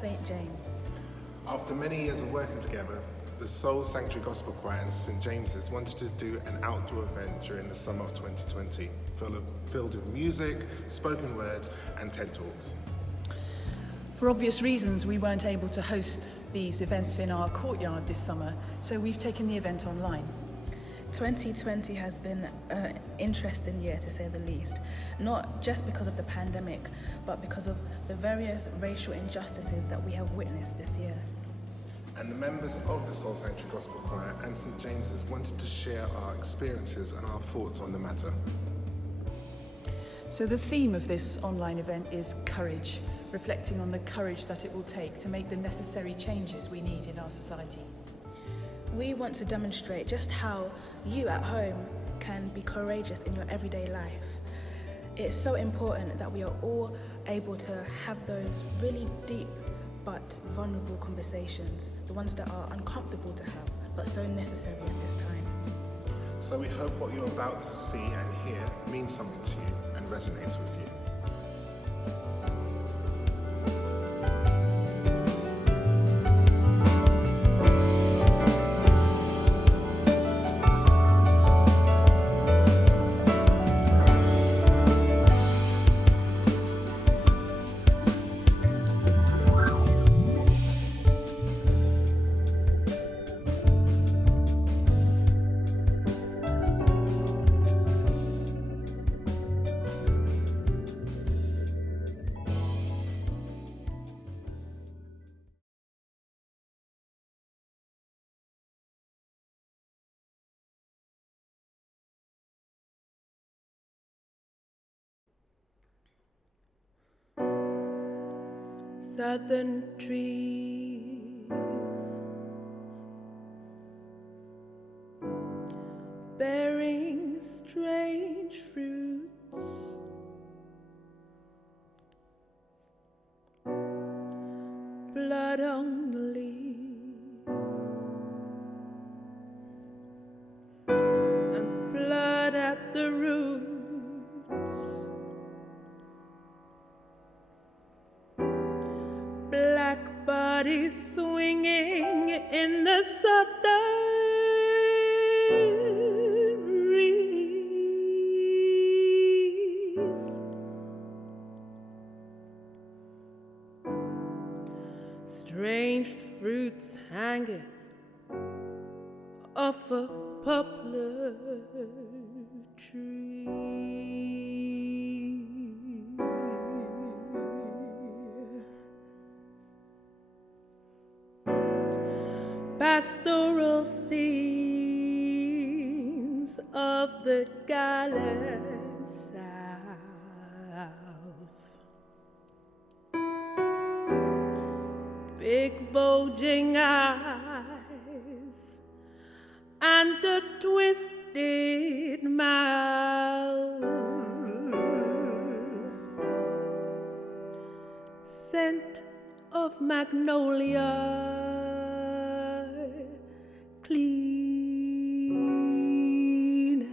St. James. After many years of working together, the Soul Sanctuary Gospel Choir and St. James's wanted to do an outdoor event during the summer of 2020, filled with music, spoken word, and TED Talks. For obvious reasons, we weren't able to host these events in our courtyard this summer, so we've taken the event online. 2020 has been an interesting year, to say the least, not just because of the pandemic, but because of the various racial injustices that we have witnessed this year. And the members of the Soul Sanctuary Gospel Choir and St. James's wanted to share our experiences and our thoughts on the matter. So the theme of this online event is courage, reflecting on the courage that it will take to make the necessary changes we need in our society. We want to demonstrate just how you at home can be courageous in your everyday life. It's so important that we are all able to have those really deep but vulnerable conversations, the ones that are uncomfortable to have, but so necessary at this time. So we hope what you're about to see and hear means something to you and resonates with you. Southern trees bearing strange fruits, blood on the leaves and blood at the roots. Black bodies swinging in the southern breeze. Strange fruits hanging off a poplar tree. Pastoral scenes of the gallant South. Big bulging eyes and a twisted mouth. Scent of magnolia, clean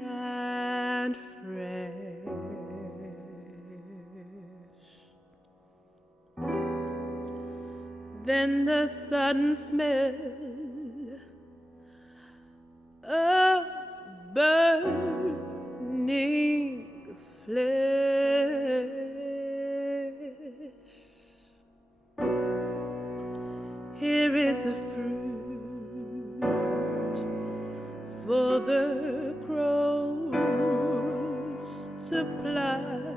and fresh. Then the sudden smell of burning flesh. Here is a fruit for the crows to pluck,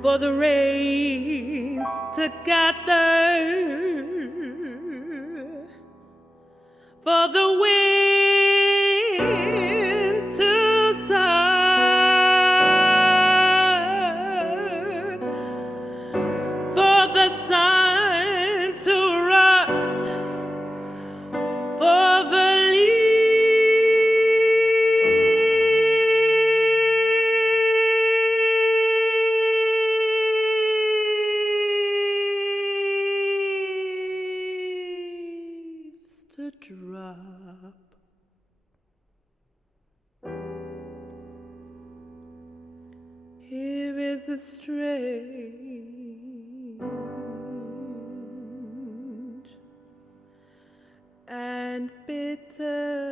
for the rain to gather, for the wind to sigh, for the sun to rot, for the leaves to drop. is a strange and bitter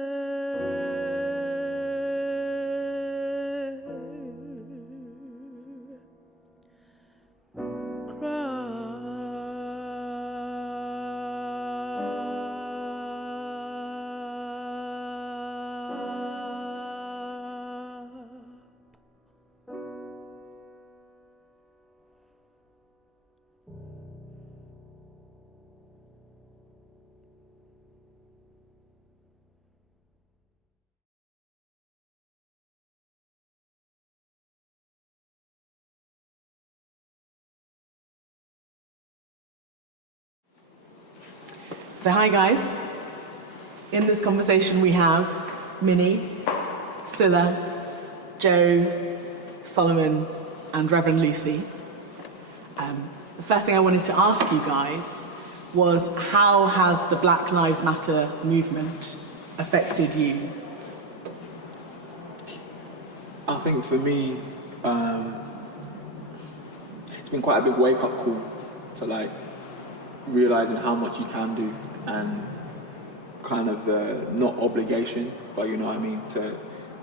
So hi guys, in this conversation we have Minnie, Scylla, Joe, Solomon and Reverend Lucy. The first thing I wanted to ask you guys was, how has the Black Lives Matter movement affected you? I think for me, it's been quite a big wake-up call to like realizing how much you can do, and kind of the not obligation, but you know what I mean,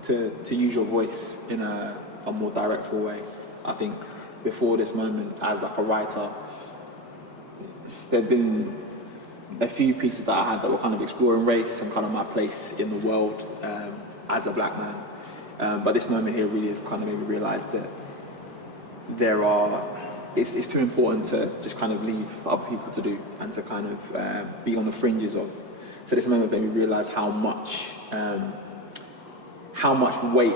to use your voice in a more direct way. I think before this moment, as like a writer, there'd been a few pieces that I had that were kind of exploring race and kind of my place in the world as a black man. But this moment here really has kind of made me realize that it's too important to just kind of leave for other people to do and to kind of be on the fringes of. So this moment made me realize how much weight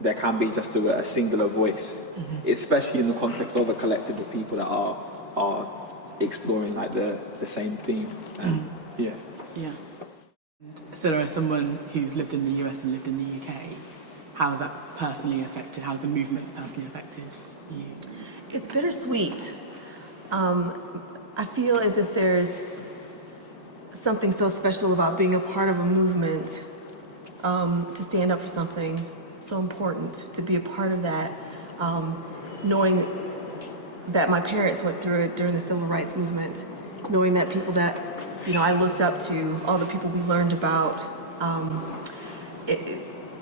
there can be just to a singular voice, especially in the context of a collective of people that are exploring like the same theme. Yeah. So as someone who's lived in the US and lived in the UK, how has that personally affected, how's the movement personally affected you? It's bittersweet. I feel as if there's something so special about being a part of a movement, to stand up for something so important, to be a part of that, knowing that my parents went through it during the civil rights movement, knowing that people that, you know, I looked up to, all the people we learned about,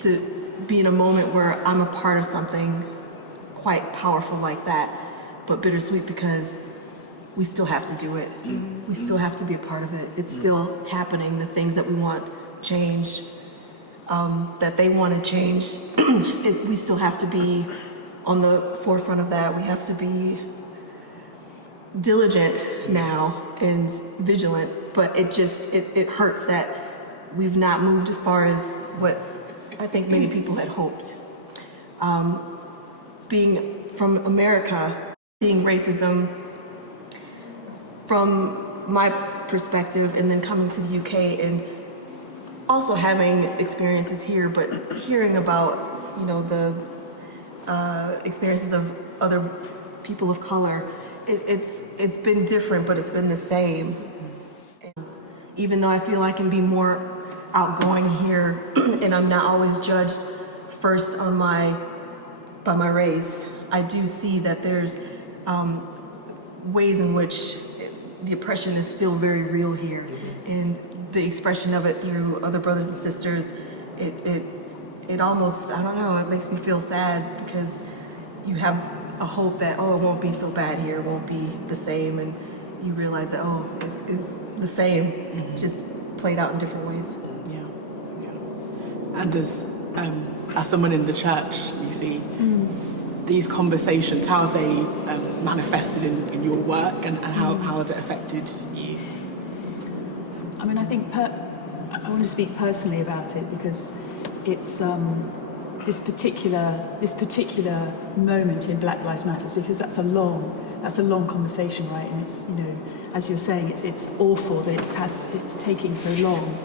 to be in a moment where I'm a part of something quite powerful like that, but bittersweet because we still have to do it. We still have to be a part of it. It's still happening. The things that we want change, that they want to change, we still have to be on the forefront of that. We have to be diligent now and vigilant, but it hurts that we've not moved as far as what I think many people had hoped. Being from America, seeing racism from my perspective, and then coming to the UK and also having experiences here, but hearing about, you know, the experiences of other people of color, it's been different, but it's been the same. And even though I feel I can be more outgoing here, and I'm not always judged first on by my race, I do see that there's ways in which the oppression is still very real here, and the expression of it through other brothers and sisters, it almost, I don't know, it makes me feel sad because you have a hope that, oh, it won't be so bad here, it won't be the same, and you realize that, oh, it is the same, just played out in different ways. Yeah. And as someone in the church, you see, these conversations, how have they manifested in your work, and how has it affected you? I mean, I think I want to speak personally about it because it's this particular moment in Black Lives Matter, because that's a long conversation, right? And it's, you know, as you're saying, it's awful that it's taking so long,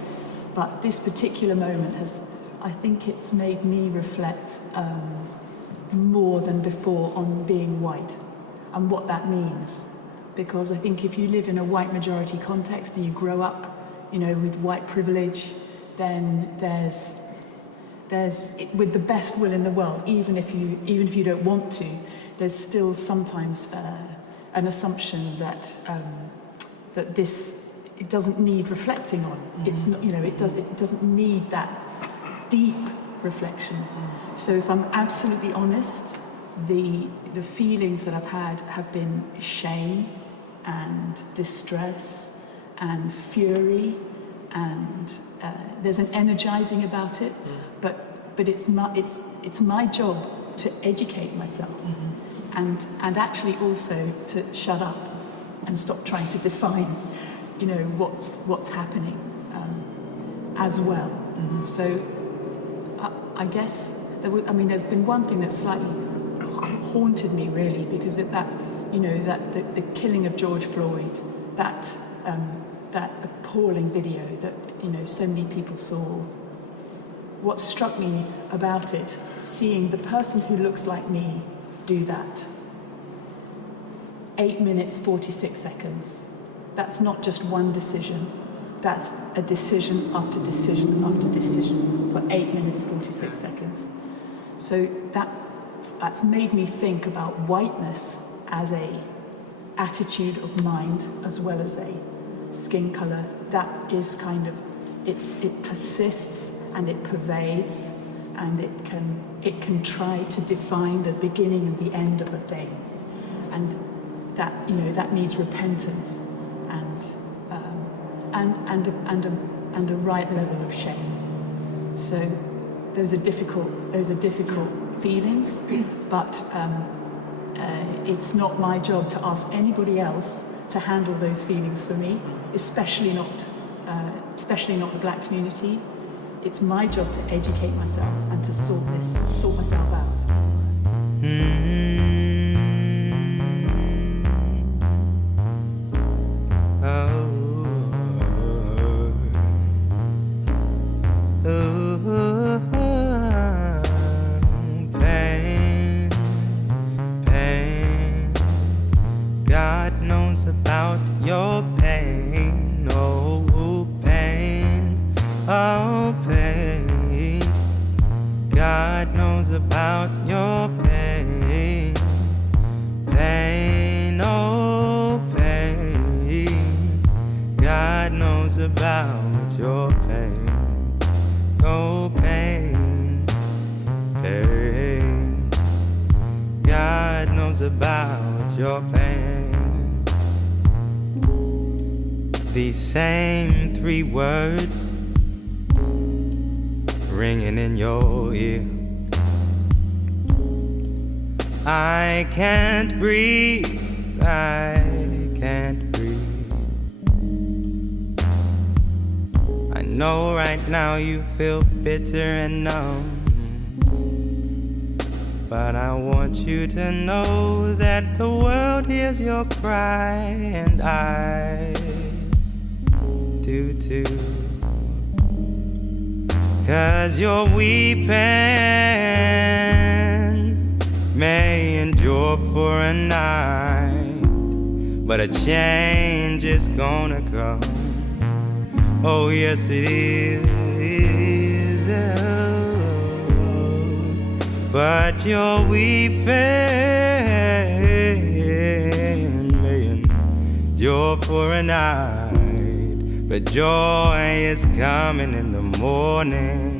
but this particular moment I think it's made me reflect more than before on being white and what that means. Because I think if you live in a white majority context and you grow up, you know, with white privilege, then there's with the best will in the world, even if you don't want to, there's still sometimes an assumption that it doesn't need reflecting on. It's not, it doesn't need that deep reflection. So if I'm absolutely honest, the feelings that I've had have been shame and distress and fury, and there's an energizing about it, but it's my job to educate myself, and actually also to shut up and stop trying to define, what's happening as well. So I guess there's been one thing that slightly haunted me really, because the killing of George Floyd, that appalling video that so many people saw. What struck me about it, seeing the person who looks like me do that, 8 minutes 46 seconds. That's not just one decision. That's a decision after decision after decision for 8 minutes 46 seconds. So that's made me think about whiteness as a attitude of mind as well as a skin color. That is it persists and it pervades, and it can try to define the beginning and the end of a thing, and that needs repentance and a right level of shame. So those are difficult feelings, but it's not my job to ask anybody else to handle those feelings for me, especially not the black community. It's my job to educate myself and to sort myself out. Pain. God knows about your pain. Oh, pain. Oh, pain. God knows about your pain. Pain, oh, pain. God knows about your pain. Oh, pain. Pain. God knows about your pain. These same 3 words ringing in your ear. I can't breathe, I can't breathe. I know right now you feel bitter and numb, but I want you to know that the world hears your cry, and I do too. 'Cause your weeping may endure for a night, but a change is gonna come. Oh yes it is. But your weeping may endure for a night, but joy is coming in the morning.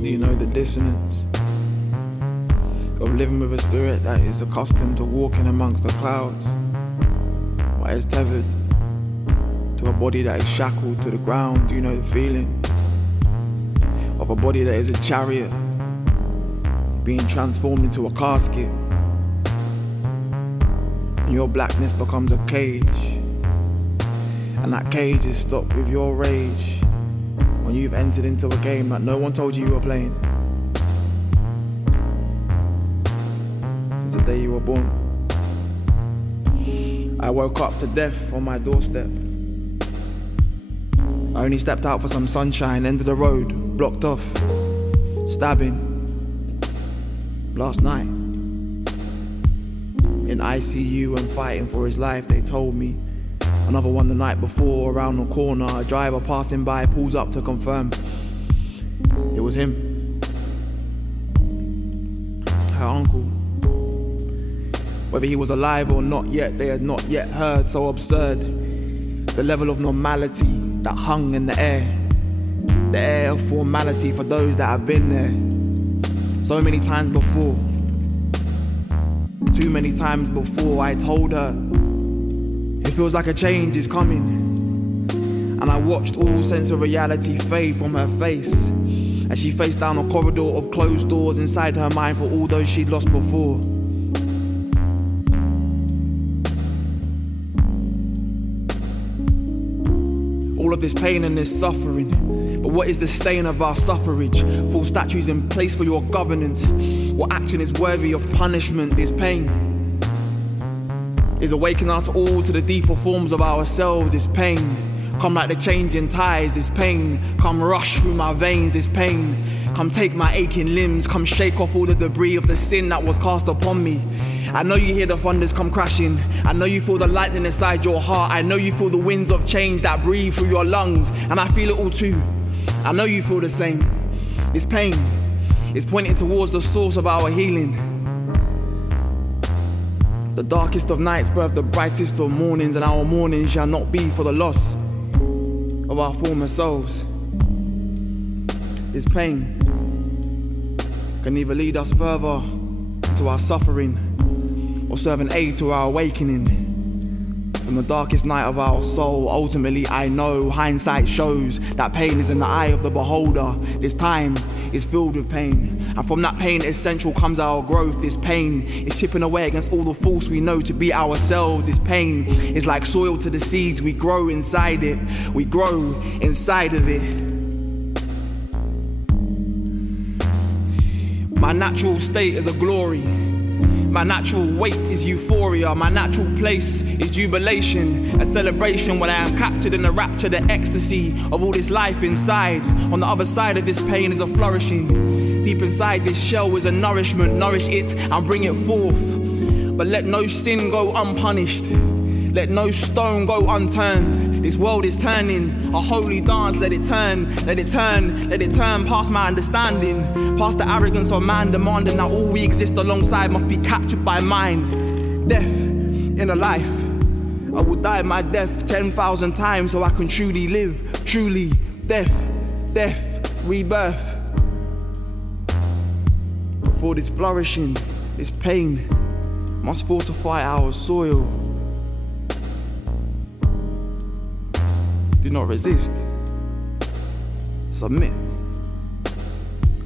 Do you know the dissonance of living with a spirit that is accustomed to walking amongst the clouds, but is tethered to a body that is shackled to the ground? Do you know the feeling of a body that is a chariot being transformed into a casket, and your blackness becomes a cage, and that cage is stopped with your rage when you've entered into a game that no one told you were playing since the day you were born. I woke up to death on my doorstep. I only stepped out for some sunshine, end of the road, blocked off, stabbing. Last night, in ICU and fighting for his life, they told me Another one the night before, around the corner, a driver passing by pulls up to confirm it was him. Her uncle. Whether he was alive or not yet, they had not yet heard. So absurd, the level of normality that hung in the air of formality for those that have been there. So many times before, too many times before, I told her it feels like a change is coming. And I watched all sense of reality fade from her face as she faced down a corridor of closed doors inside her mind for all those she'd lost before. All of this pain and this suffering, but what is the stain of our suffrage? Full statues in place for your governance. What action is worthy of punishment? This pain is awakening us all to the deeper forms of ourselves. This pain come like the changing tides. This pain come rush through my veins. This pain come take my aching limbs. Come shake off all the debris of the sin that was cast upon me. I know you hear the thunders come crashing. I know you feel the lightning inside your heart. I know you feel the winds of change that breathe through your lungs. And I feel it all too. I know you feel the same. This pain is pointing towards the source of our healing. The darkest of nights birth the brightest of mornings, and our mornings shall not be for the loss of our former selves. This pain can either lead us further into our suffering or serve an aid to our awakening. From the darkest night of our soul, ultimately I know hindsight shows that pain is in the eye of the beholder. This time is filled with pain, and from that pain essential comes our growth. This pain is chipping away against all the false we know to be ourselves. This pain is like soil to the seeds. We grow inside it. We grow inside of it. My natural state is a glory. My natural weight is euphoria. My natural place is jubilation, a celebration when I am captured in the rapture, the ecstasy of all this life inside. On the other side of this pain is a flourishing. Deep inside this shell is a nourishment. Nourish it and bring it forth. But let no sin go unpunished. Let no stone go unturned. This world is turning, a holy dance. Let it turn, let it turn, let it turn past my understanding, past the arrogance of man demanding that all we exist alongside must be captured by mind. Death in a life, I will die my death 10,000 times so I can truly live. Truly, death, death, rebirth. For this flourishing, this pain must fortify our soil. Do not resist. Submit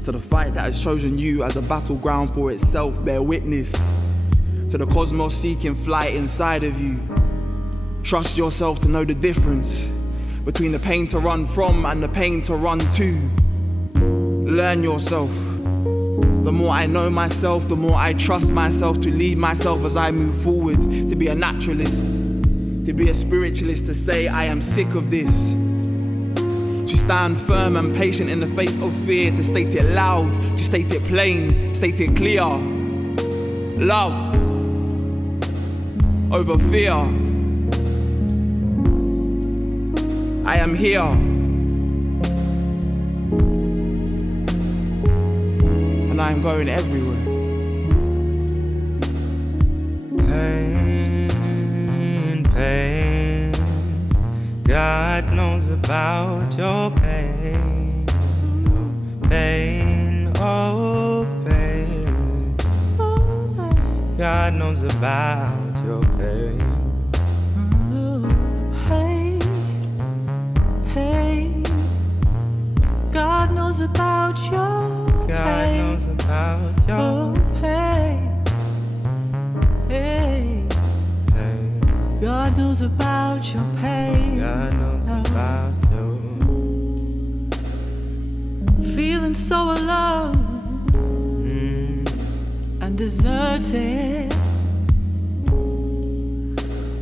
to the fight that has chosen you as a battleground for itself. Bear witness to the cosmos seeking flight inside of you. Trust yourself to know the difference between the pain to run from and the pain to run to. Learn yourself. The more I know myself, the more I trust myself to lead myself as I move forward, to be a naturalist, to be a spiritualist, to say I am sick of this, to stand firm and patient in the face of fear, to state it loud, to state it plain, state it clear. Love over fear. I am here. And I am going everywhere. Pain, pain. God knows about your pain. Pain, oh pain. God knows about your pain. Pain, pain. God knows about your God knows about your pain. Pain. pain. God knows about your pain. God knows about your Feeling so alone and deserted.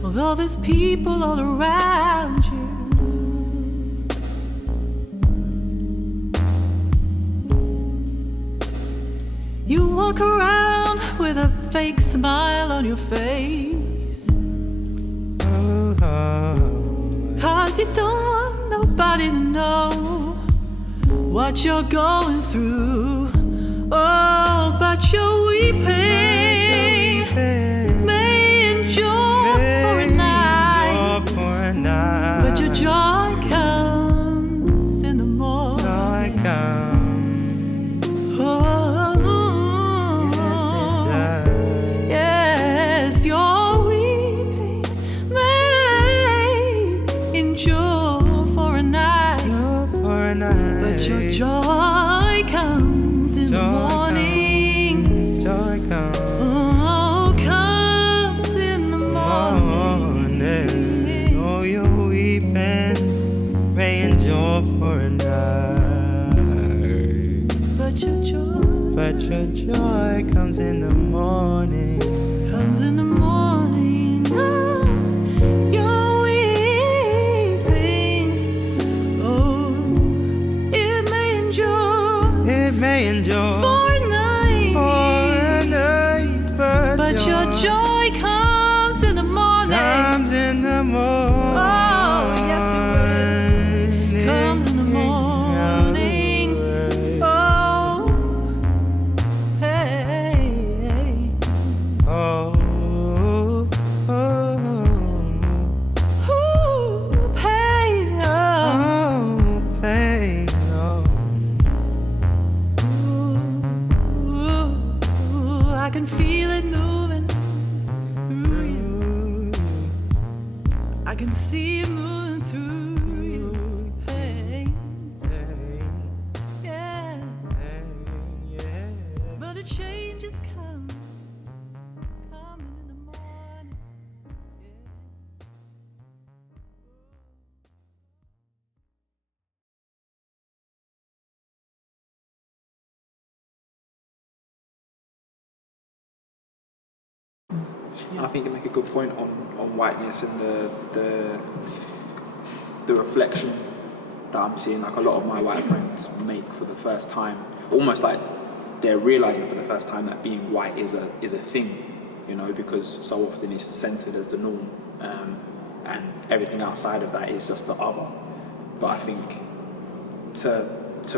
Although there's people all around you. You walk around with a fake smile on your face. oh, oh. Sometimes you don't want nobody to know what you're going through. Oh, but you're weeping, may endure for a night, but your joy comes in the morning. Joy comes. Oh, yes, your weeping may endure for a night, but your joy comes in the morning. Joy comes. Oh, comes in the morning. Oh, you're weeping, may endure for a night, but your joy comes in the morning. Comes in the morning. Oh, you're weeping. Oh, it may endure for a night, but your joy comes in the morning. Comes in the morning. Oh, yes, it will. Comes in the morning. Oh, hey. Oh, oh, Ooh, pain. oh, pain. Oh. Ooh, I can feel it moving through you. I can see it moving through you. Pain. Yeah. But a change is coming in the morning. I think you make a good point on whiteness and the reflection that I'm seeing like a lot of my white friends make for the first time. Almost like they're realizing for the first time that being white is a thing, you know, because so often it's centered as the norm, and everything outside of that is just the other. But I think to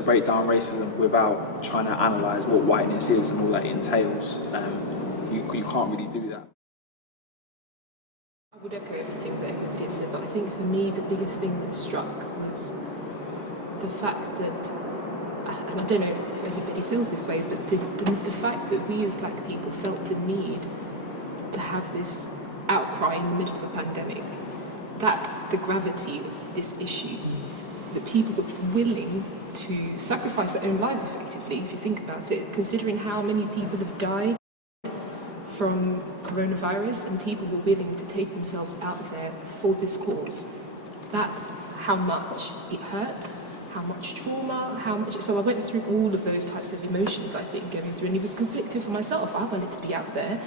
break down racism without trying to analyze what whiteness is and all that it entails, you can't really do that. I would echo everything that everybody has said, but I think for me the biggest thing that struck was the fact that, and I don't know if everybody feels this way, but the fact that we as black people felt the need to have this outcry in the middle of a pandemic. That's the gravity of this issue, that people were willing to sacrifice their own lives effectively, if you think about it, considering how many people have died from coronavirus and people were willing to take themselves out there for this cause. That's how much it hurts, how much trauma, so I went through all of those types of emotions, I think, going through, and it was conflicted for myself. I wanted to be out there.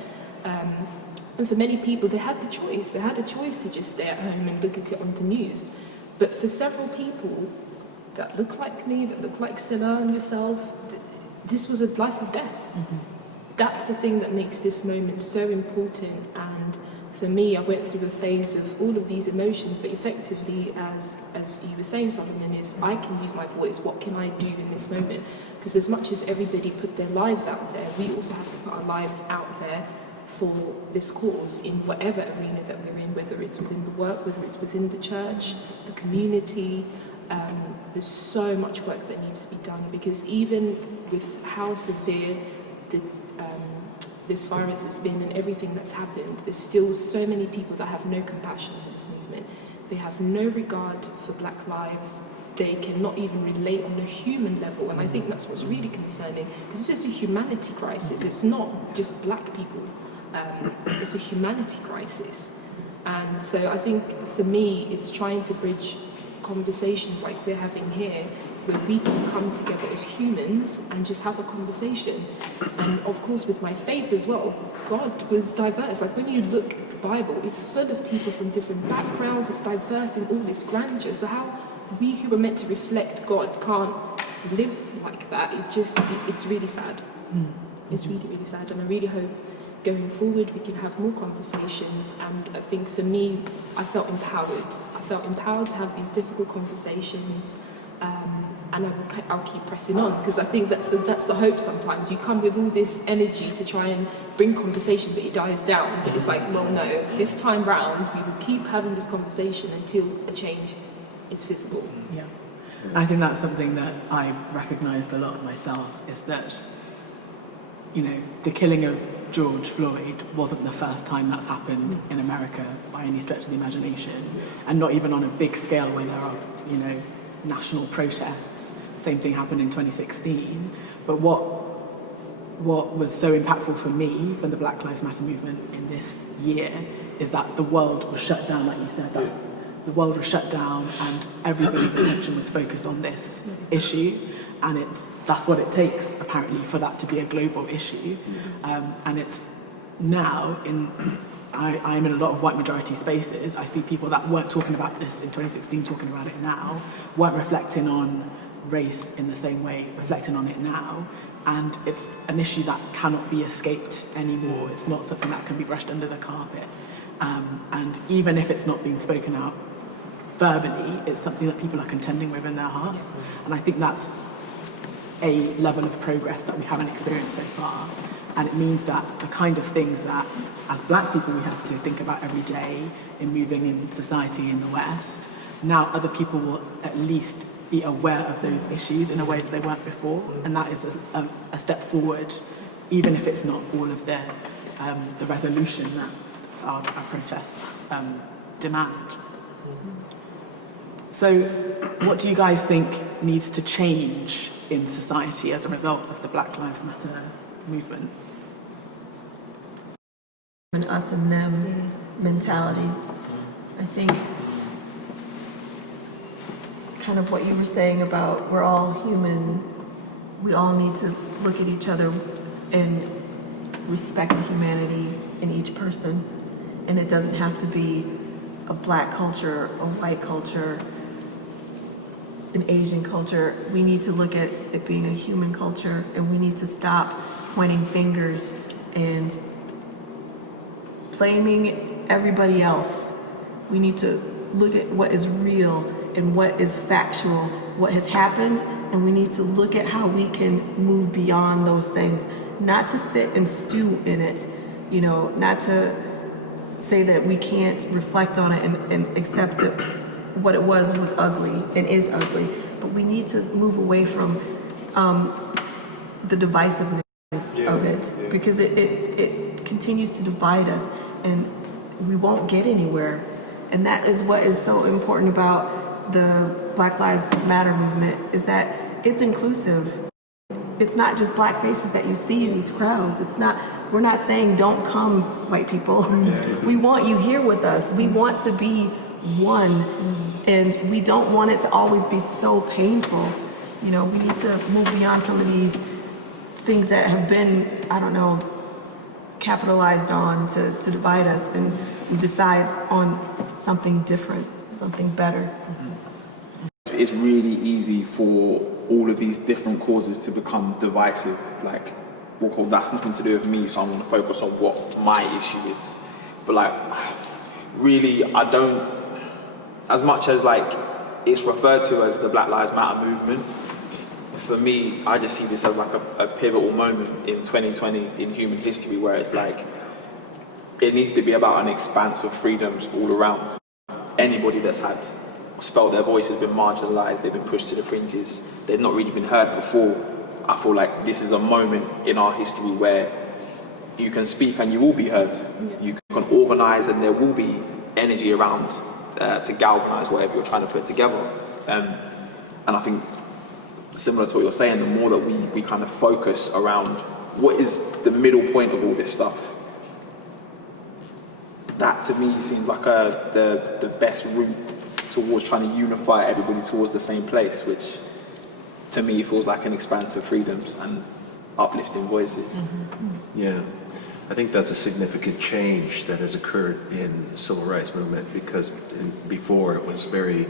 And for many people, they had the choice. They had a choice to just stay at home and look at it on the news. But for several people that look like me, that look like Silla and yourself, this was a life or death. Mm-hmm. That's the thing that makes this moment so important. And for me, I went through a phase of all of these emotions, but effectively, as you were saying, Solomon, is I can use my voice. What can I do in this moment? Because as much as everybody put their lives out there, we also have to put our lives out there for this cause in whatever arena that we're in, whether it's within the work, whether it's within the church, the community. There's so much work that needs to be done, because even with how severe this virus has been and everything that's happened, there's still so many people that have no compassion for this movement. They have no regard for black lives. They cannot even relate on a human level, and I think that's what's really concerning, because this is a humanity crisis. It's not just black people. It's a humanity crisis. And so I think for me, it's trying to bridge conversations like we're having here, where we can come together as humans and just have a conversation. And of course, with my faith as well, God was diverse. Like when you look at the Bible, it's full of people from different backgrounds, it's diverse in all this grandeur. So how we who are meant to reflect God can't live like that, it's really sad. It's really, really sad. And I really hope going forward we can have more conversations. And I think for me, I felt empowered. I felt empowered to have these difficult conversations, and I'll keep pressing on, because I think that's the hope sometimes. You come with all this energy to try and bring conversation, but it dies down. But it's like, well, no, this time round we will keep having this conversation until a change is visible. Yeah. I think that's something that I've recognised a lot myself, is that, you know, the killing of George Floyd wasn't the first time that's happened in America by any stretch of the imagination, and not even on a big scale where there are, you know, national protests. Same thing happened in 2016. But what was so impactful for me from the Black Lives Matter movement in this year is that the world was shut down, like you said. The world was shut down and everybody's attention was focused on this issue. And that's what it takes, apparently, for that to be a global issue. And it's now, I'm in a lot of white majority spaces. I see people that weren't talking about this in 2016 talking about it now, weren't reflecting on race in the same way, reflecting on it now. And it's an issue that cannot be escaped anymore. It's not something that can be brushed under the carpet. And even if it's not being spoken out verbally, it's something that people are contending with in their hearts. And I think that's a level of progress that we haven't experienced so far. And it means that the kind of things that, as black people, we have to think about every day in moving in society in the West, now other people will at least be aware of those issues in a way that they weren't before. And that is a step forward, even if it's not all of the resolution that our protests demand. So what do you guys think needs to change in society as a result of the Black Lives Matter movement? An us and them mentality. I think kind of what you were saying about we're all human, we all need to look at each other and respect the humanity in each person. And it doesn't have to be a black culture, a white culture, an Asian culture. We need to look at it being a human culture, and we need to stop pointing fingers and blaming everybody else. We need to look at what is real and what is factual, what has happened, and we need to look at how we can move beyond those things, not to sit and stew in it, you know, not to say that we can't reflect on it and accept that what it was ugly and is ugly, but we need to move away from the divisiveness of it, because it continues to divide us and we won't get anywhere. And that is what is so important about the Black Lives Matter movement, is that it's inclusive. It's not just black faces that you see in these crowds. We're not saying don't come, white people. We want you here with us. We want to be one, and we don't want it to always be so painful. You know, we need to move beyond some of these things that have been, I don't know, capitalized on to divide us, and decide on something different, something better. It's really easy for all of these different causes to become divisive. Like, well, that's nothing to do with me, so I'm going to focus on what my issue is. But like, really, I don't, as much as like it's referred to as the Black Lives Matter movement, for me, I just see this as like a pivotal moment in 2020 in human history, where it's like, it needs to be about an expanse of freedoms all around. Anybody that's felt their voice has been marginalized, they've been pushed to the fringes, they've not really been heard before. I feel like this is a moment in our history where you can speak and you will be heard. You can organize and there will be energy around to galvanize whatever you're trying to put together. And I think, similar to what you're saying, the more that we kind of focus around what is the middle point of all this stuff, that to me seems like the best route towards trying to unify everybody towards the same place, which to me feels like an expanse of freedoms and uplifting voices. Yeah, I think that's a significant change that has occurred in the civil rights movement, because before it was very,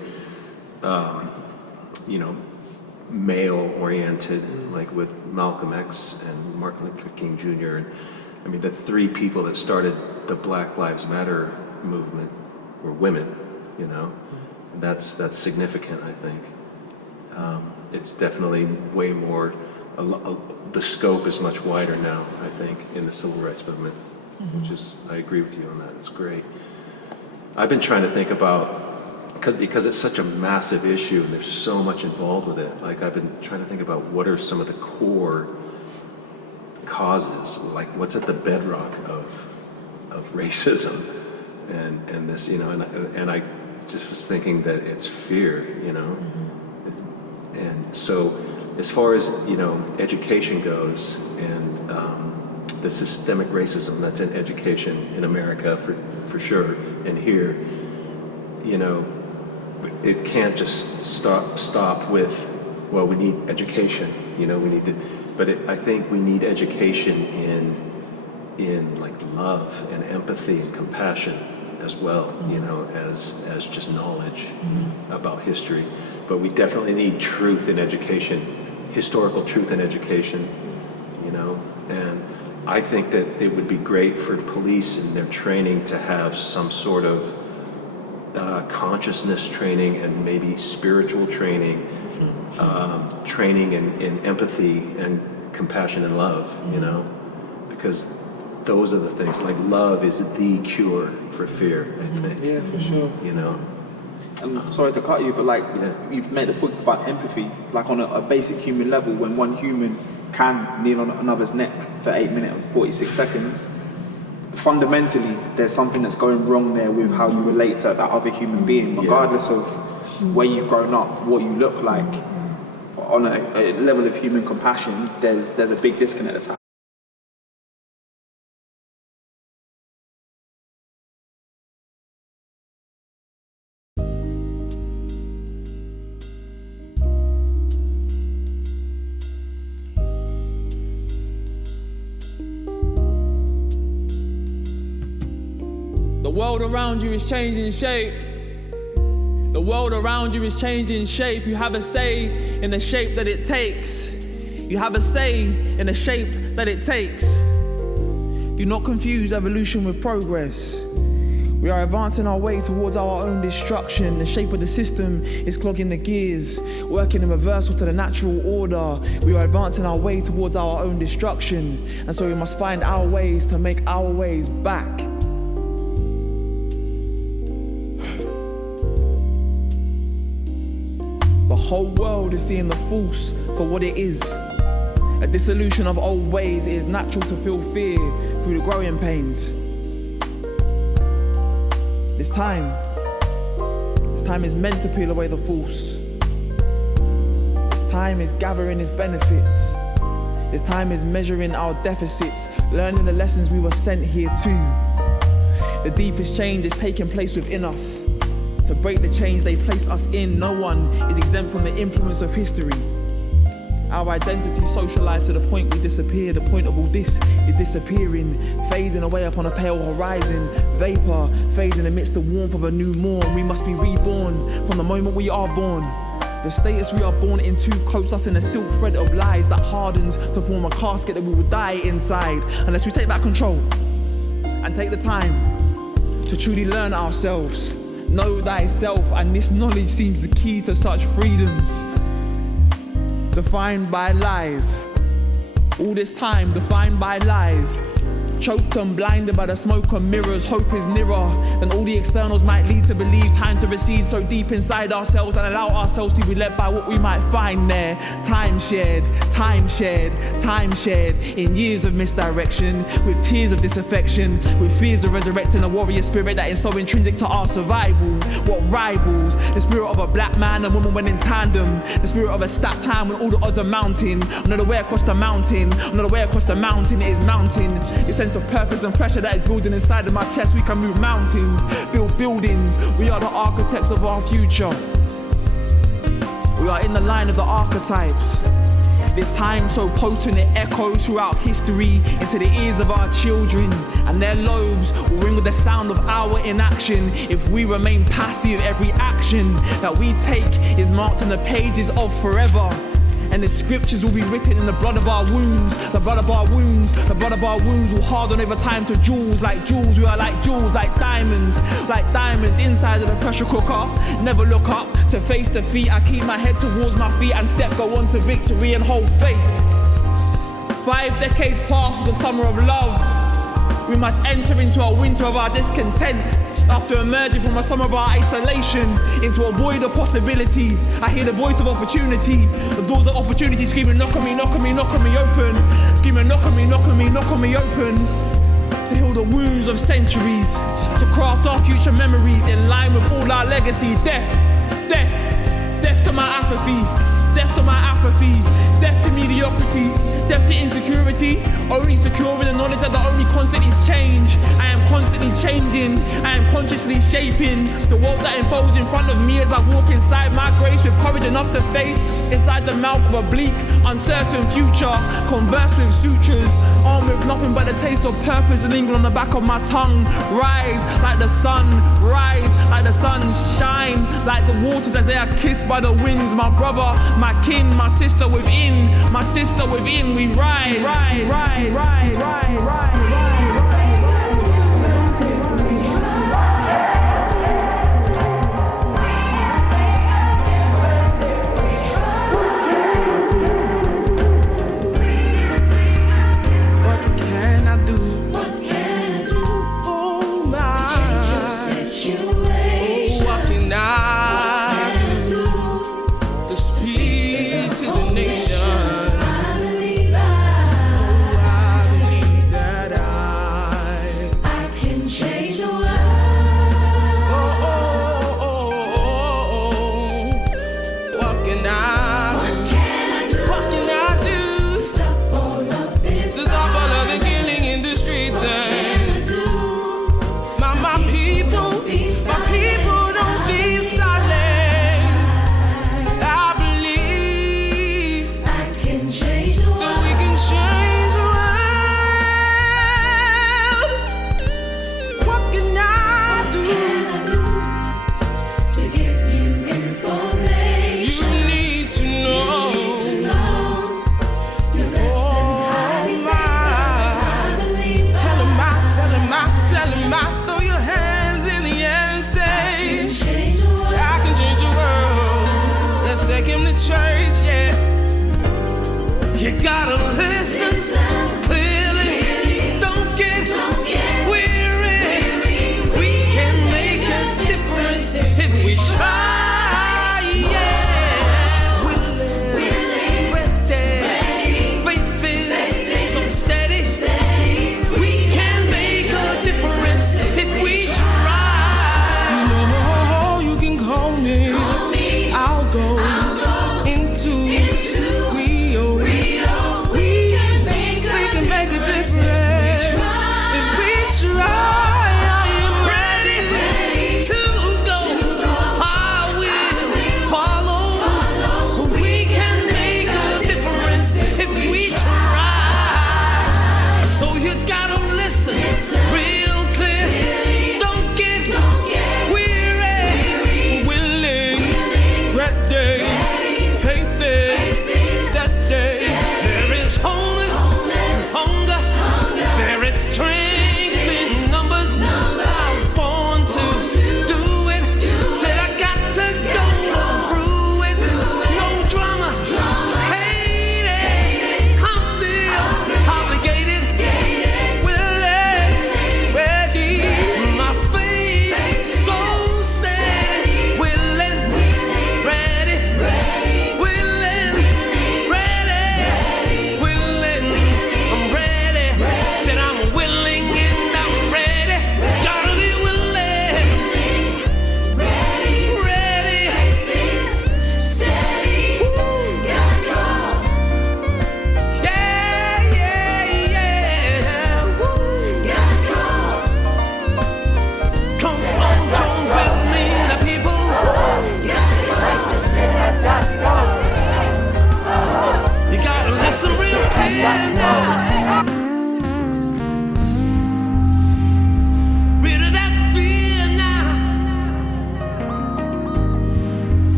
male-oriented, like with Malcolm X and Martin Luther King Jr. I mean, the 3 people that started the Black Lives Matter movement were women, you know? And that's significant, I think. It's definitely way more, the scope is much wider now, I think, in the civil rights movement, which is, I agree with you on that, it's great. I've been trying to think about, because it's such a massive issue and there's so much involved with it, like I've been trying to think about what are some of the core causes, like what's at the bedrock of racism and this, you know, and I just was thinking that it's fear, you know. And so as far as, you know, education goes and the systemic racism that's in education in America for sure, and here, you know, it can't just stop with, well, we need education, you know, we need to, but I think we need education in like love and empathy and compassion as well, you know, as just knowledge about history. But we definitely need truth in education, historical truth in education, you know, and I think that it would be great for police in their training to have some sort of consciousness training and maybe spiritual training, training in empathy and compassion and love, you know, because those are the things, like love is the cure for fear, I think. Yeah, for sure. You know? And sorry to cut you, but like you made the point about empathy, like on a basic human level, when one human can kneel on another's neck for 8 minutes and 46 seconds, fundamentally there's something that's going wrong there with how you relate to that other human being, regardless of where you've grown up, what you look like. On a level of human compassion, there's a big disconnect that's happening. The world around you is changing shape. The world around you is changing shape. You have a say in the shape that it takes. You have a say in the shape that it takes. Do not confuse evolution with progress. We are advancing our way towards our own destruction. The shape of the system is clogging the gears, working in reversal to the natural order. We are advancing our way towards our own destruction. And so we must find our ways to make our ways back. The whole world is seeing the false for what it is. A dissolution of old ways. It is natural to feel fear through the growing pains. This time is meant to peel away the false. This time is gathering its benefits. This time is measuring our deficits, learning the lessons we were sent here to. The deepest change is taking place within us. To break the chains they placed us in, no one is exempt from the influence of history. Our identity socialized to the point we disappear. The point of all this is disappearing, fading away upon a pale horizon. Vapor fading amidst the warmth of a new morn. We must be reborn from the moment we are born. The status we are born into coats us in a silk thread of lies that hardens to form a casket that we will die inside unless we take back control and take the time to truly learn ourselves. Know thyself, and this knowledge seems the key to such freedoms. Defined by lies. All this time defined by lies. Choked and blinded by the smoke and mirrors. Hope is nearer than all the externals might lead to believe. Time to recede so deep inside ourselves and allow ourselves to be led by what we might find there. Time shared, time shared, time shared. In years of misdirection, with tears of disaffection, with fears of resurrecting a warrior spirit that is so intrinsic to our survival. What rivals? The spirit of a black man and woman when in tandem. The spirit of a stacked hand when all the odds are mounting. I'm not aware across the mountain. I'm not aware across the mountain. It is mounting. It's sense of purpose and pressure that is building inside of my chest. We can move mountains, build buildings. We are the architects of our future. We are in the line of the archetypes. This time so potent it echoes throughout history into the ears of our children, and their lobes will ring with the sound of our inaction. If we remain passive, every action that we take is marked on the pages of forever. And the scriptures will be written in the blood of our wounds. The blood of our wounds, the blood of our wounds will harden over time to jewels. Like jewels, we are like jewels, like diamonds inside of the pressure cooker. Never look up to face defeat. I keep my head towards my feet and go on to victory and hold faith. 5 decades past the summer of love. We must enter into a winter of our discontent. After emerging from a summer of our isolation into a void of possibility, I hear the voice of opportunity. The doors of opportunity screaming, knock on me, knock on me, knock on me open. Screaming, knock on me, knock on me, knock on me open. To heal the wounds of centuries, to craft our future memories in line with all our legacy. Death, death, death to my apathy, death to my apathy, death to mediocrity, death to insecurity. Only secure in the knowledge that the only constant is change. I am constantly changing, I am consciously shaping the world that unfolds in front of me as I walk inside my grace with courage enough to face inside the mouth of a bleak, uncertain future. Converse with sutures, armed with nothing but the taste of purpose lingering on the back of my tongue. Rise like the sun, rise like the sun, shine like the waters as they are kissed by the winds. My brother, my kin, my sister within, we rise, rise, rise, rise, rise, rise.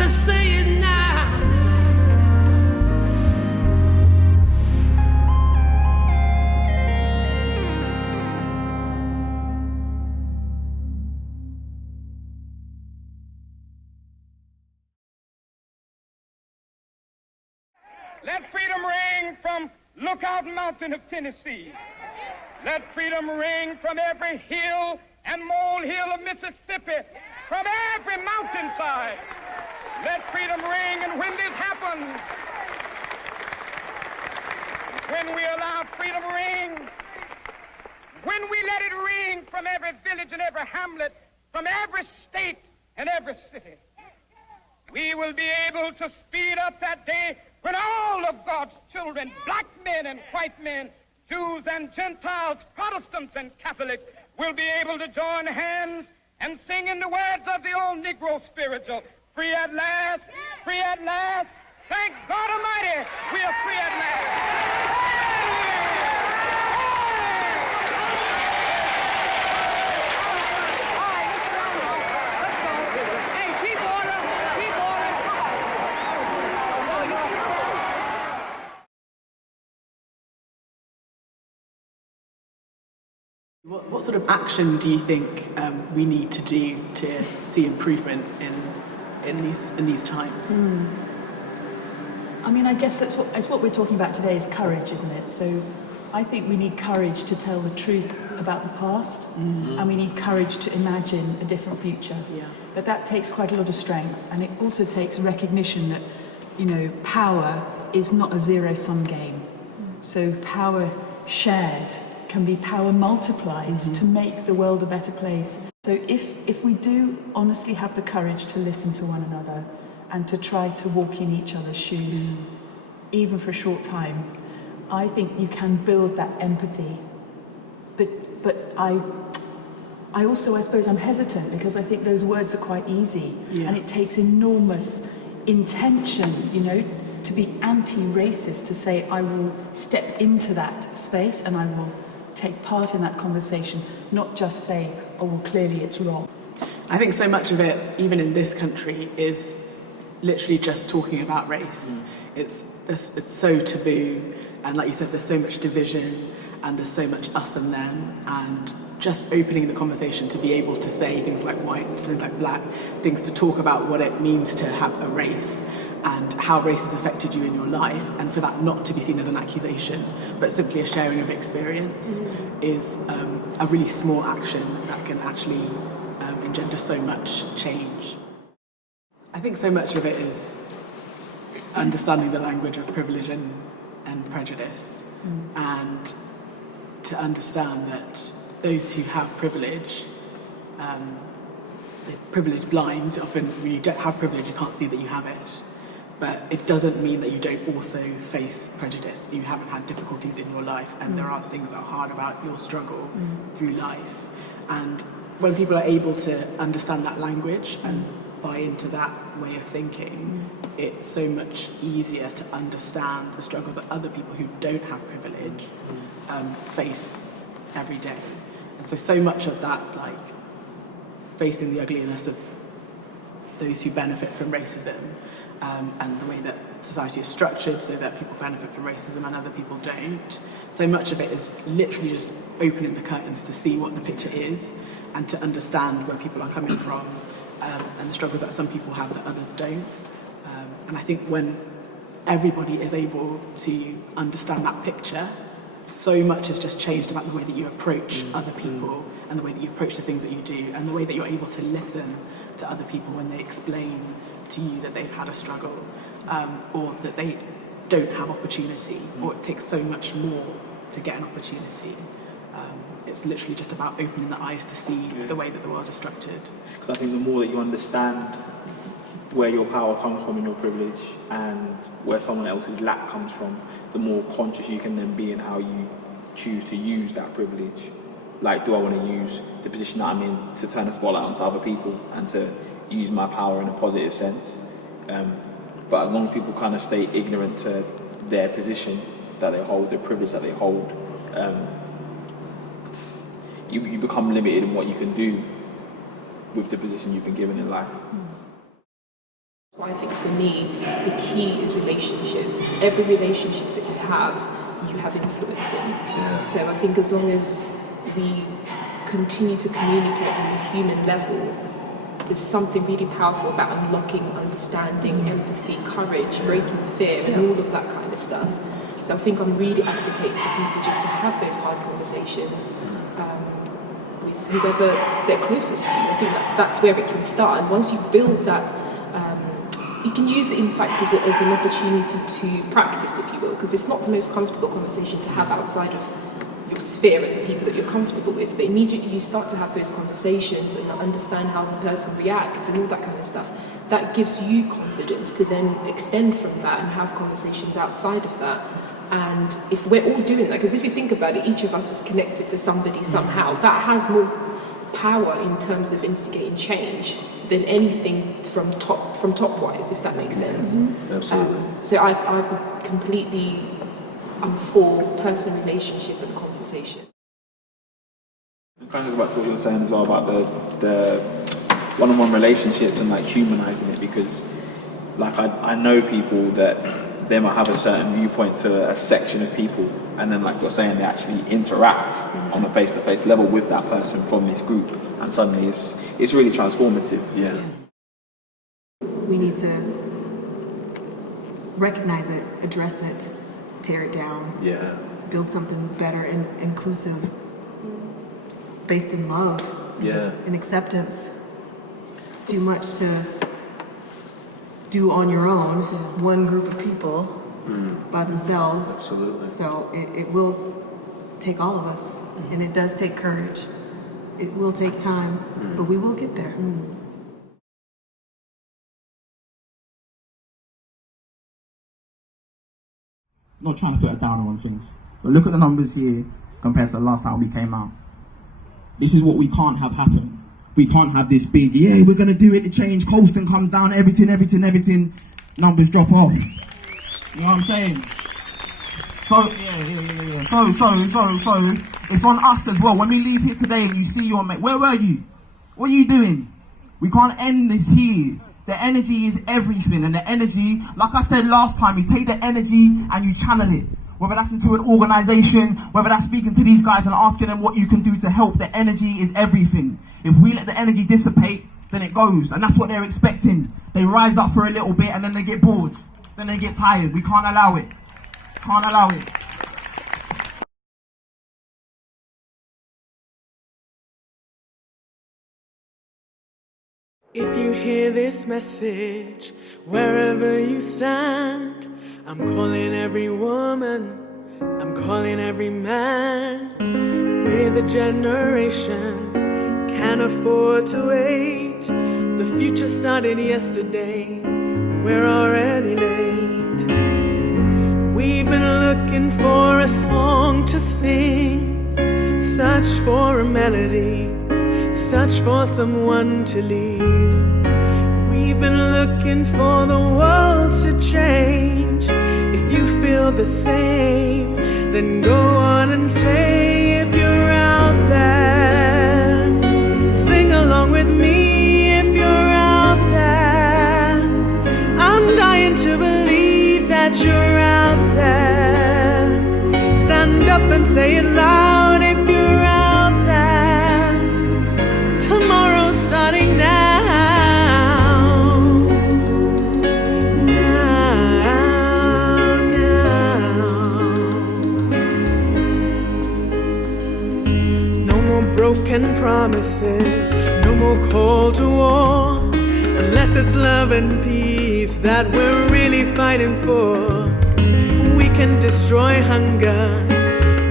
to say it now. Let freedom ring from Lookout Mountain of Tennessee. Let freedom ring from every hill and molehill of Mississippi, from every mountainside. Let freedom ring, and when this happens, when we allow freedom ring, when we let it ring from every village and every hamlet, from every state and every city, we will be able to speed up that day when all of God's children, black men and white men, Jews and Gentiles, Protestants and Catholics, will be able to join hands and sing in the words of the old Negro spiritual, free at last, free at last. Thank God Almighty, we are free at last. What sort of action do you think we need to do to see improvement in these times? I mean, I guess that's what we're talking about today is courage, isn't it? So I think we need courage to tell the truth about the past, and we need courage to imagine a different future. Yeah. But that takes quite a lot of strength, and it also takes recognition that, you know, power is not a zero-sum game. So power shared can be power multiplied to make the world a better place. So if we do honestly have the courage to listen to one another and to try to walk in each other's shoes, even for a short time, I think you can build that empathy. But I also, I suppose I'm hesitant because I think those words are quite easy, and it takes enormous intention, you know, to be anti-racist, to say I will step into that space and I will take part in that conversation, not just say, oh, well, clearly it's wrong. I think so much of it, even in this country, is literally just talking about race. It's so taboo, and like you said, there's so much division, and there's so much us and them, and just opening the conversation to be able to say things like white, things like black, things to talk about what it means to have a race, and how race has affected you in your life, and for that not to be seen as an accusation, but simply a sharing of experience, is a really small action that can actually engender so much change. I think so much of it is understanding the language of privilege and prejudice, and to understand that those who have privilege, the privilege blinds. Often when you don't have privilege, you can't see that you have it. But it doesn't mean that you don't also face prejudice. You haven't had difficulties in your life, and there are things that are hard about your struggle through life. And when people are able to understand that language and buy into that way of thinking, it's so much easier to understand the struggles that other people who don't have privilege face every day. And so much of that, like facing the ugliness of those who benefit from racism, and the way that society is structured so that people benefit from racism and other people don't. So much of it is literally just opening the curtains to see what the picture is and to understand where people are coming from, and the struggles that some people have that others don't. And I think when everybody is able to understand that picture, so much has just changed about the way that you approach other people and the way that you approach the things that you do and the way that you're able to listen to other people when they explain to you that they've had a struggle, or that they don't have opportunity, or it takes so much more to get an opportunity. It's literally just about opening the eyes to see the way that the world is structured. Because I think the more that you understand where your power comes from in your privilege and where someone else's lack comes from, the more conscious you can then be in how you choose to use that privilege. Like, do I want to use the position that I'm in to turn a spotlight onto other people and to use my power in a positive sense? But as long as people kind of stay ignorant to their position that they hold, the privilege that they hold, you become limited in what you can do with the position you've been given in life. I think for me, the key is relationship. Every relationship that you have influence in. Yeah. So I think as long as we continue to communicate on a human level, there's something really powerful about unlocking understanding, empathy, courage, breaking fear, and all of that kind of stuff. So I think I'm really advocating for people just to have those hard conversations with whoever they're closest to. I think that's where it can start. And once you build that, you can use it in fact as an opportunity to practice, if you will, because it's not the most comfortable conversation to have outside of your sphere and the people that you're comfortable with, but immediately you start to have those conversations and understand how the person reacts and all that kind of stuff. That gives you confidence to then extend from that and have conversations outside of that. And if we're all doing that, because if you think about it, each of us is connected to somebody somehow, that has more power in terms of instigating change than anything from top wise, if that makes sense. Absolutely. So I'm for personal relationship and conversation. Kind of about what you were saying as well about the one-on-one relationships and like humanizing it, because like I know people that they might have a certain viewpoint to a section of people, and then like you're saying, they actually interact on a face-to-face level with that person from this group, and suddenly it's really transformative. Yeah. We need to recognize it, address it, tear it down, Yeah. build something better and inclusive, based in love Yeah. and acceptance. It's too much to do on your own, one group of people by themselves. Absolutely. So it will take all of us, and it does take courage. It will take time, but we will get there. Not trying to put a downer on things, but look at the numbers here compared to the last time we came out. This is what we can't have happen. We can't have this big, yeah, we're gonna do it to change, Colston comes down, everything, numbers drop off. You know what I'm saying? So, So, it's on us as well. When we leave here today and you see your mate, where were you? What are you doing? We can't end this here. The energy is everything, and the energy, like I said last time, you take the energy and you channel it. Whether that's into an organization, whether that's speaking to these guys and asking them what you can do to help, the energy is everything. If we let the energy dissipate, then it goes, and that's what they're expecting. They rise up for a little bit and then they get bored, then they get tired. We can't allow it. Can't allow it. If you hear this message, wherever you stand, I'm calling every woman, I'm calling every man. We're the generation, can't afford to wait. The future started yesterday, we're already late. We've been looking for a song to sing, search for a melody, search for someone to lead. We've been looking for the world to change. If you feel the same, then go on and say, if you're out there, sing along with me. If you're out there, I'm dying to believe that you're out there. Stand up and say it loud if you're out there. Tomorrow's starting now. No more broken promises, no more call to war, unless it's love and peace that we're really fighting for. We can destroy hunger,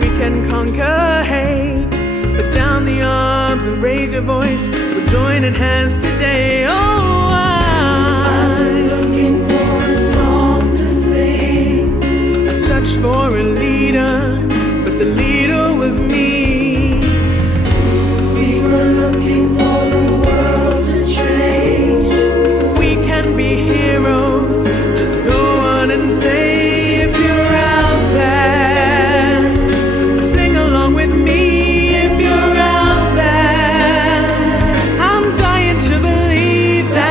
we can conquer hate. Put down the arms and raise your voice. We're joining hands today. Oh, I was looking for a song to sing. I searched for a leader, but the leader was me. We were looking for the world to change. We can be heroes. Just go on and say, if you're out there, sing along with me. If you're out there, I'm dying to believe that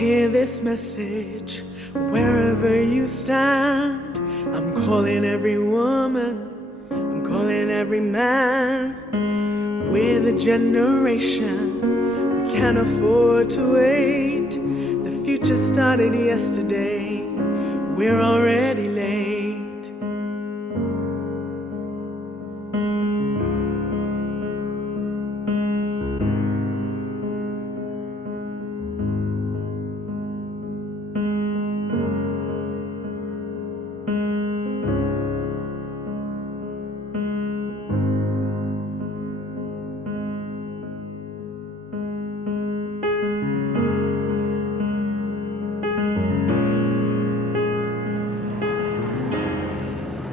hear this message wherever you stand. I'm calling every woman, I'm calling every man. We're the generation, we can't afford to wait. The future started yesterday, we're already late.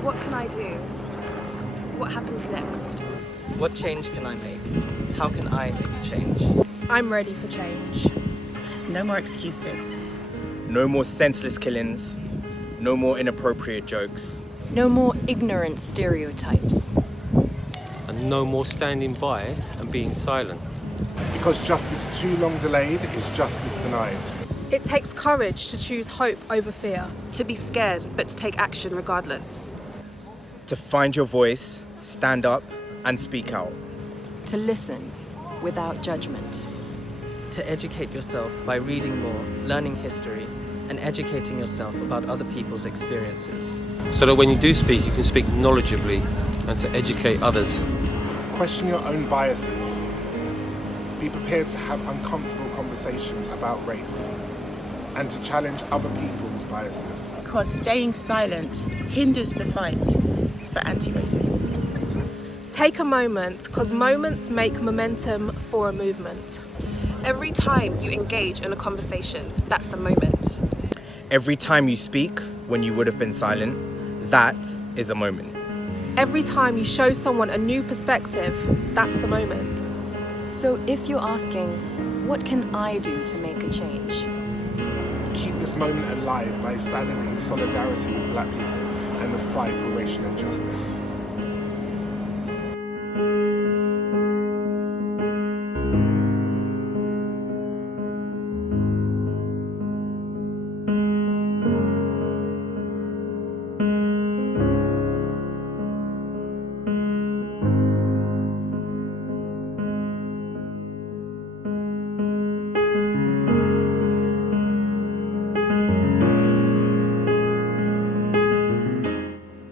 What can I do? What happens next? What change can I make? How can I make a change? I'm ready for change. No more excuses. No more senseless killings. No more inappropriate jokes. No more ignorant stereotypes. And no more standing by and being silent. Because justice too long delayed is justice denied. It takes courage to choose hope over fear. To be scared, but to take action regardless. To find your voice, stand up, and speak out. To listen without judgment. To educate yourself by reading more, learning history, and educating yourself about other people's experiences. So that when you do speak, you can speak knowledgeably and to educate others. Question your own biases. Be prepared to have uncomfortable conversations about race and to challenge other people's biases. Because staying silent hinders the fight for anti-racism. Take a moment, because moments make momentum for a movement. Every time you engage in a conversation, that's a moment. Every time you speak when you would have been silent, that is a moment. Every time you show someone a new perspective, that's a moment. So if you're asking, what can I do to make a change? Keep this moment alive by standing in solidarity with Black people and the fight for racial injustice.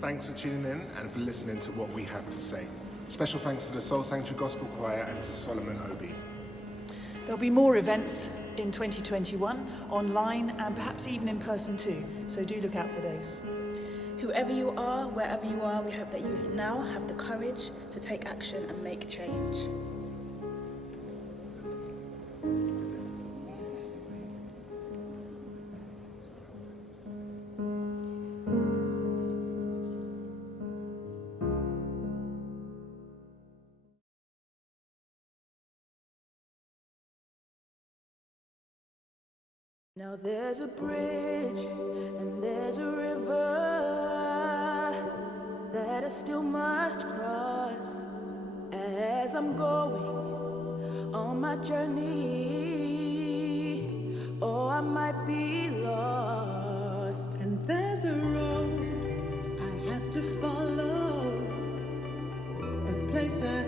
Thanks for tuning in and for listening to what we have to say. Special thanks to the Soul Sanctuary Gospel Choir and to Solomon Obi. There'll be more events in 2021, online and perhaps even in person too, so do look out for those. Whoever you are, wherever you are, we hope that you now have the courage to take action and make change. Now there's a bridge and there's a river that I still must cross as I'm going on my journey. Oh, I might be lost. And there's a road I have to follow, a place I